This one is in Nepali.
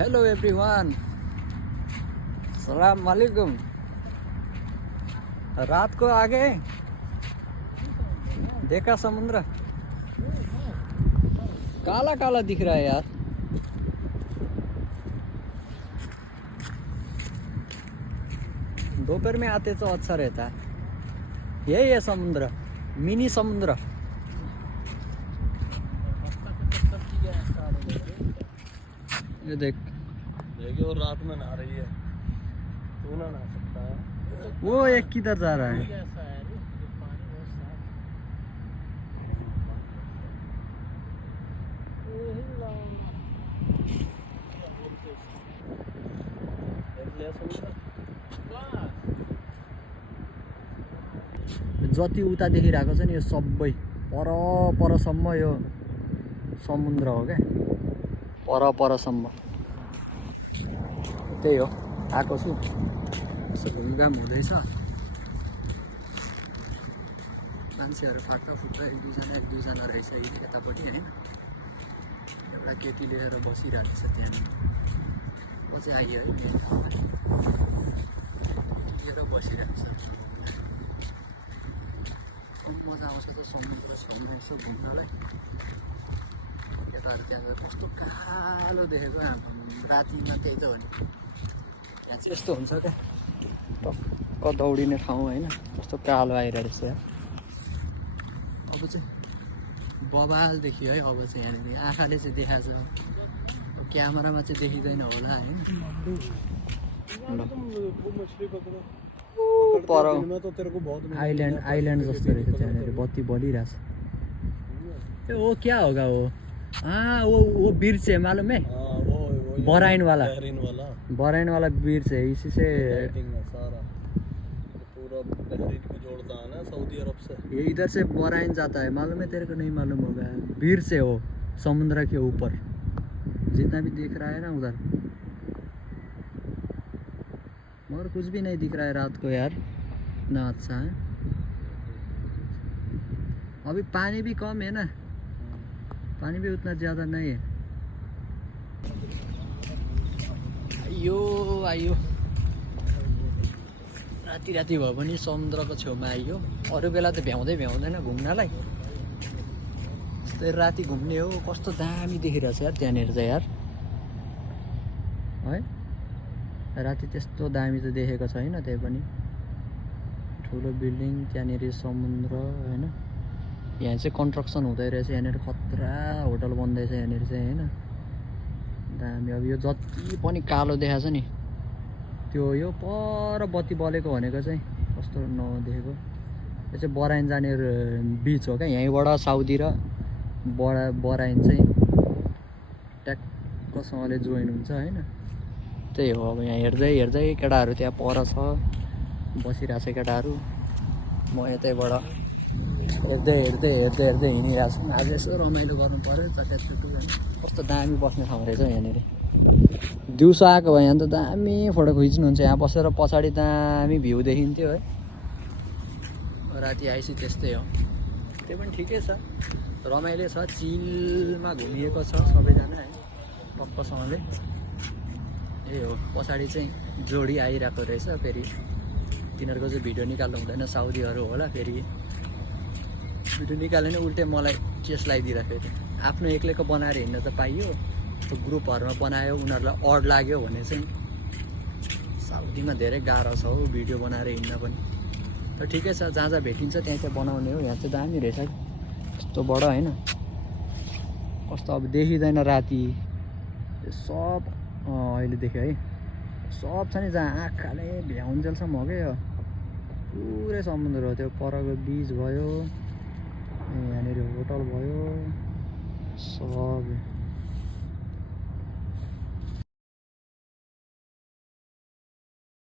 हेलो एवरीवन, सलाम वालेकुम। रात को आ गए, देखा समुद्र काला काला दिख रहा है यार। दोपहर में आते तो अच्छा रहता है। यही है समुद्र, मिनी समुद्र। ये देख, देखिए वो रात में नहा रही है, तू ना नहा सकता है। वो एक किधर जा रहा है। जति उता देखिरहेको छ नि यो सबै पर परसम्म यो समुद्र हो क्या, परसम्म। त्यही हो, आएको छु। यसो घुमघाम हुँदैछ, मान्छेहरू फाक्का फुक्का एक दुईजना रहेछ यतापट्टि होइन। एउटा केटी लिएर बसिरहेको छ त्यहाँनिर। म चाहिँ आइयो है लिएर बसिरहेको छ। मजा आउँछ त समुद्र छेउमा यसो घुम्नलाई। यताहरू त्यहाँ गएर कस्तो कालो देखेको रातिमा, त्यही त हो नि। त्यहाँ चाहिँ यस्तो हुन्छ क्या, टक्क दौडिने ठाउँ होइन, कस्तो कालो आइरहेको छ। अब चाहिँ बबाल देखियो है। अब चाहिँ यहाँनिर आँखाले चाहिँ देखाएको छ, क्यामेरामा चाहिँ देखिँदैन होला होइन। पर आइल्यान्ड जस्तो रहेछ त्यहाँनिर, बत्ती बलिरहेछ। ए वो क्या होगा वो? हाँ वो ब्रिज है मालूम है, बराइन वाला ब्रिज है। इसी से पूरा बहरीन को जोड़ता है ना सऊदी अरब से। ये इधर से बराइन जाता है, मालूम है तेरे को? नहीं मालूम होगा। ब्रिज से वो समुद्र के ऊपर जितना भी दिख रहा है ना उधर, और कुछ भी नहीं दिख रहा है रात को यार। इतना अच्छा है। अभी पानी भी कम है ना, पानी भी उतना ज़्यादा नहीं है। आइयो राति भयो भने समुद्रको छेउमा आइयो। अरू बेला त भ्याउँदैन घुम्नलाई। यस्तै राति घुम्ने हो। कस्तो दामी देखिरहेछ यार त्यहाँनिर चाहिँ यार है। राति त्यस्तो दामी त देखेको छैन। त्यही पनि ठुलो बिल्डिङ, त्यहाँनिर समुद्र होइन। यहाँ चाहिँ कन्स्ट्रक्सन हुँदै रहेछ यहाँनिर, खतरा होटल बन्दैछ यहाँनिर चाहिँ होइन। दामी। अब यो जति पनि कालो देखाएको छ नि, त्यो यो पर बत्ती बलेको भनेको चाहिँ कस्तो नदेखेको। यो चाहिँ बराइन जाने बिच हो क्या। यहीँबाट साउदी र बराइन चाहिँ ट्याक्कसँगले जोइन हुन्छ होइन। त्यही हो। अब यहाँ हेर्दै केटाहरू त्यहाँ पर छ, बसिरहेको छ केटाहरू। म यतैबाट हेर्दै हिँडिरहेको छु। आज यसो रमाइलो गर्नु पऱ्यो चट्याचुटु होइन। कस्तो दामी बस्ने ठाउँ रहेछ यहाँनिर। दिउँसो आएको भए यहाँ त दामी फोटो खिच्नुहुन्छ। यहाँ बसेर पछाडि दामी भ्यू देखिन्थ्यो है। राति आएपछि त्यस्तै हो। त्यो पनि ठिकै छ, रमाइलो छ, चिलमा घुमिएको छ सबैजना है टक्कसँगले। यही हो। पछाडि चाहिँ जोडी आइरहेको रहेछ। फेरि तिनीहरूको चाहिँ भिडियो निकाल्नु हुँदैन, साउदीहरू होला। फेरि भिडियो निकाल्यो भने उल्टे मलाई चेस लगाइदिएर फेरि आफ्नो एक्लैको बनाएर हिँड्न त पाइयो, ग्रुपहरूमा बनायो उनीहरूलाई अड लाग्यो भने चाहिँ साउदीमा धेरै गाह्रो छ हौ भिडियो बनाएर हिँड्न पनि। तर ठिकै छ, जहाँ भेटिन्छ त्यहाँ चाहिँ बनाउने हो। यहाँ चाहिँ दामी रहेछ यस्तो बडो होइन। कस्तो अब देखिँदैन राति सब। अहिले देख्यो है, सब छ नि जहाँ आँखाले भ्याउन्जेलसम्म हो क्या यो पुरै समुद्र हो। त्यो परको बिच भयो, यहाँनिर होटल भयो, सब